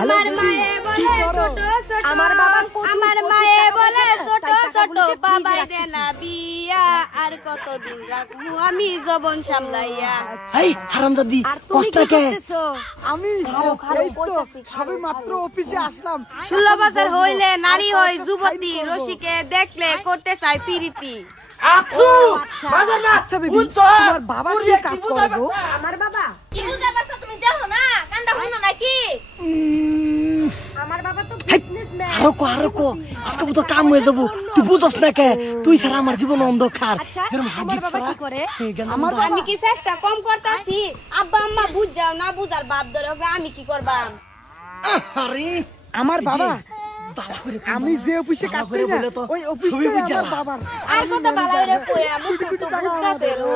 আমার মায়ে বলে ছোট ছোট আমার মায়ে বলে ছোট ছোট বাবাই দে না বিয়া আর কতদিন রাখবো আমি জীবন সামলাইয়া। এই হারামজাদি কষ্টকে আমি সবে মাত্র অফিসে আসলাম। 16 বছর হইলে নারী হয় যুবতী, রসিকে দেখলে করতে চাই প্রীতি। আচ্ছা বেবি, তোমার বাবা কি কাজ করে গো? আমার বাবা কি বুঝা পারছ তুমি দেখো না, কান্দা হইনো নাকি? আমার বাবা তো বিজনেসম্যান। আরো কো আজকে তো কাম হয়ে যাব, তুই বুঝছ না কে? তুই ছাড়া আমার জীবন অন্ধকার। যেরকম হাগিস ছাড়া আমার আমি কি চেষ্টা কম করতাছি? আব্বা আম্মা বুঝ যাও না, বুঝার বাপ ধরে আমি কি করবাম? আরে আমার বাবা আমি যে অফিসে কাজ করি না ওই অফিসে আমার বাবার। আর কত বালারে কইয়া মুখ তো বুঝতাছে রো।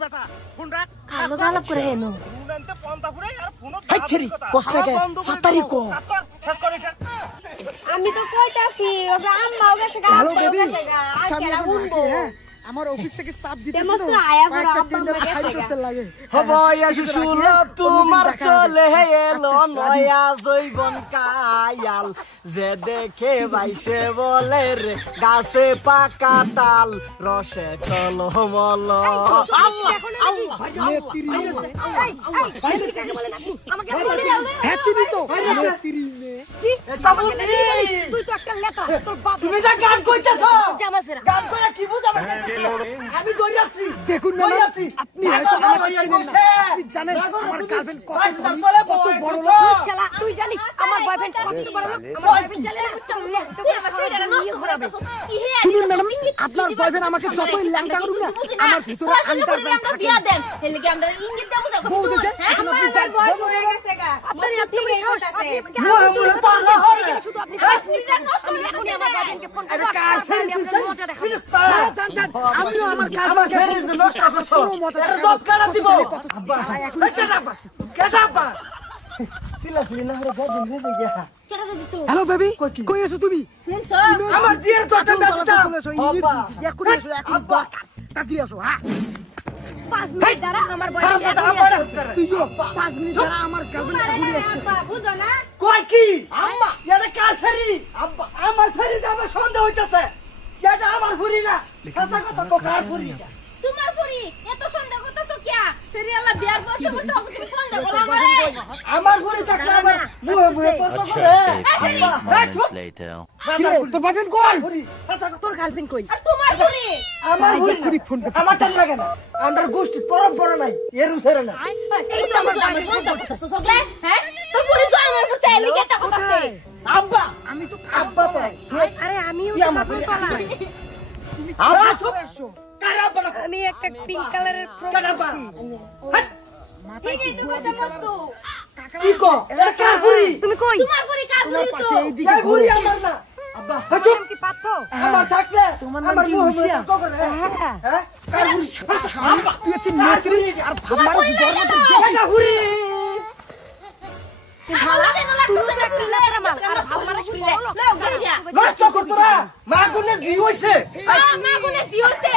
বেটা ফোন রাখ, কালো গালাপ করে হেনো ফোন আনতে পন্তা ফুরাই আর ফোন হাইছরি কষ্টকে সাতারি কো। শেষ করে এটা। আমি তো কইতাছি ওগা আম্মা ওগা থেকে হ্যালো আব্বা বেবি, ওগা থেকে আচ্ছা আমি আজকে এখন রাখি, উঠবো। হ্যাঁ আমার অফিস থেকে চাপ দিতে তেমন তো আয়া বড় একটা আব্বা টেন্ডার আম্মা ফাইল গেছে করতে লাগে। হবয়া শুশুল তোমার চলে এলো নয়া জৈবন কায়াল, যে দেখে বাইসে বলে রে গাছে পাকা তাল, রসে টলমল। তুমি যা গান কইতেছ, গান কইয়া কি বুঝাবে? আমি দৌড় যাচ্ছি, দেখুন না আপনি হয়তো আমাকে চিনেন না। আপনি জানেন আমার গার্লফ্রেন্ড কত বড় লোক। শালা তুই জানিস আমার বয়ফ্রেন্ড কত বড় লোক? আমার বয়ফ্রেন্ড জানে না তুই আমার সেটা নষ্ট করে দাও। কি হে শুনুন ম্যাডাম, আপনার বয়ফ্রেন্ড আমাকে যতই ল্যাংটা করুক না, আমার ভিতরে আন্ডারগ্রাউন্ড থাকে। বিয়া দেন হেলে কি আমরা ইঙ্গিত দেব যাবো বউ তুই দেখে, হ্যাঁ এখন আমার আপনি যান। বয়স হয়ে গেছে গা আপনার ঠিক এই কথাছে মুহে মুহে তো হরে শুধু আপনি 5 মিনিট নষ্ট করে এখনি আমার বয়ফ্রেন্ডকে ফোন আরে কার ছেড়ে দিছেন? যান যান, আমিও আমার আমার ছেড়ে নষ্ট করছো, এটা জব কাটা দিব। আব্বা কেটা আব্বা সিলা সিলা না হরে গাজন ভেজে গিয়া। কেটে দিত হ্যালো বেবি, কই আছো তুমি? শুনছ আমার জিয়ার দরটা দিতা বাবা এখনই এসো, এখন তাড়াতাড়ি আসো। হ্যাঁ 5 মিনিট দ্বারা আমার হারাম বয়ফ্রেন্ড দাদা আমার করে তুইও 5 মিনিট ধরে আমার গার্লফ্রেন্ড ঘুরে আসছে। আব্বা বুঝো না কই কি আম্মা এটা কার ছেড়ি? আব্বা আমার ছেড়ি যাবে সন্দেহ হইতাছে, এটা আমার ঘুরি না। কাঁচা কথা কো কার ঘুরি না? তোমার পরি এত সন্দেহ করতেছো কিয়া? সিরিয়ালে বিয়ার বসে বসে তুমি সন্দেহ করো আমারে? আমার ঘুরি থাকলে আমার মুহে মুহে কত করে তোর বয়ফ্রেন্ড কই? ঘুরি কাঁচা কথা। তোর গার্লফ্রেন্ড কই? আর তোমার পরি আমার ঘুরি ঘুরি ফোন করতে। আমার টান লাগে না, আমার গোষ্ঠী পরম্পরা নাই এর উছেরে না। এই তো আমার সন্দেহ করতেছো সকলে হ্যাঁ তোর পরি জয় মই পড়ছে এলিকে তা করতেছে আব্বা আমি তো আব্বা তো আরে আমিও কি আমার ঘুরি আব্বা চুপ কারে আব্বা না আমি একটা পিঙ্ক কালারের কারে আব্বা মাথায় এই তো কথা মস্তু কি কো এটা কার ঘুরি? তুমি কই? তোমার পরি কার তোমার পরি তো পাশে এইদিকে কার ঘুরি আমার না আব্বা চুপ কি পাচ্ছ? আমার থাকলে তোমার নাম আমার কি মুহে মুহে উশিয়া? কত করে? হ্যাঁ। হ্যাঁ কার ঘুরি? আম্মা তুই হচ্ছে নেত্রী আর ভাবমার গর্ব এটা ঘুরি হালা দেন লাগতেছে না কিলা মাল আর ভাবমারা শুইলে লও গাড়িয়া নষ্ট করতরা মা গুনে জি হইছে মা গুনে জি হইছে